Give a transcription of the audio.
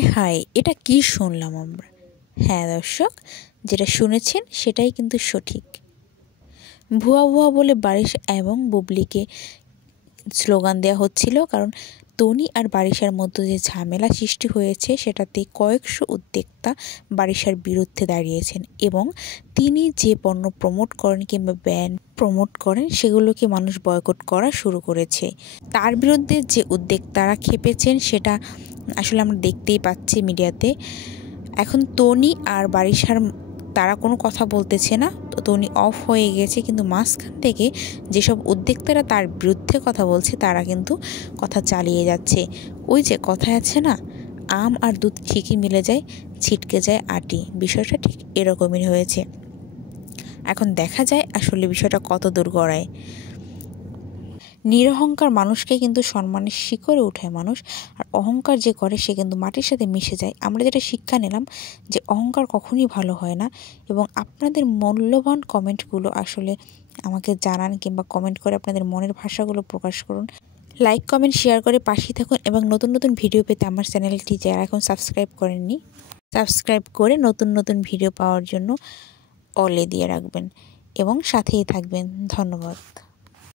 হায় হায়, এটা কি শুনলাম আমরা? হ্যাঁ দর্শক, যেটা শুনেছেন সেটাই কিন্তু সঠিক। ভুয়া ভুয়া বলে বারিশ এবং বুবলিকে স্লোগান দেওয়া হচ্ছিল, কারণ তনি আর বারিশার মধ্যে যে ঝামেলা সৃষ্টি হয়েছে সেটাতে কয়েকশো উদ্যোক্তা বারিশার বিরুদ্ধে দাঁড়িয়েছেন এবং তিনি যে পণ্য প্রমোট করেন কিংবা ব্র্যান্ড প্রমোট করেন সেগুলোকে মানুষ বয়কট করা শুরু করেছে। তার বিরুদ্ধে যে উদ্যোক্তারা খেপেছেন সেটা আসলে আমরা দেখতেই পাচ্ছি মিডিয়াতে। এখন তনি আর বারিশার তারা কোনো কথা বলতেছে না, তো তনি অফ হয়ে গেছে, কিন্তু মাঝখান থেকে যেসব উদ্যোক্তারা তার বিরুদ্ধে কথা বলছে তারা কিন্তু কথা চালিয়ে যাচ্ছে। ওই যে কথায় আছে না, আম আর দুধ ঠিকই মিলে যায়, ছিটকে যায় আটি, বিষয়টা ঠিক এরকমই হয়েছে। এখন দেখা যায় আসলে বিষয়টা কত দূর গড়ায়। নিরহংকার মানুষকে কিন্তু সম্মানের শিখরে উঠায় মানুষ, আর অহংকার যে করে সে কিন্তু মাটির সাথে মিশে যায়। আমরা যেটা শিক্ষা নিলাম যে অহংকার কখনই ভালো হয় না। এবং আপনাদের মূল্যবান কমেন্টগুলো আসলে আমাকে জানান, কিংবা কমেন্ট করে আপনাদের মনের ভাষাগুলো প্রকাশ করুন। লাইক কমেন্ট শেয়ার করে পাশে থাকুন এবং নতুন নতুন ভিডিও পেতে আমার চ্যানেলটি যারা এখন সাবস্ক্রাইব করেননি, সাবস্ক্রাইব করে নতুন নতুন ভিডিও পাওয়ার জন্য অলে দিয়ে রাখবেন এবং সাথেই থাকবেন। ধন্যবাদ।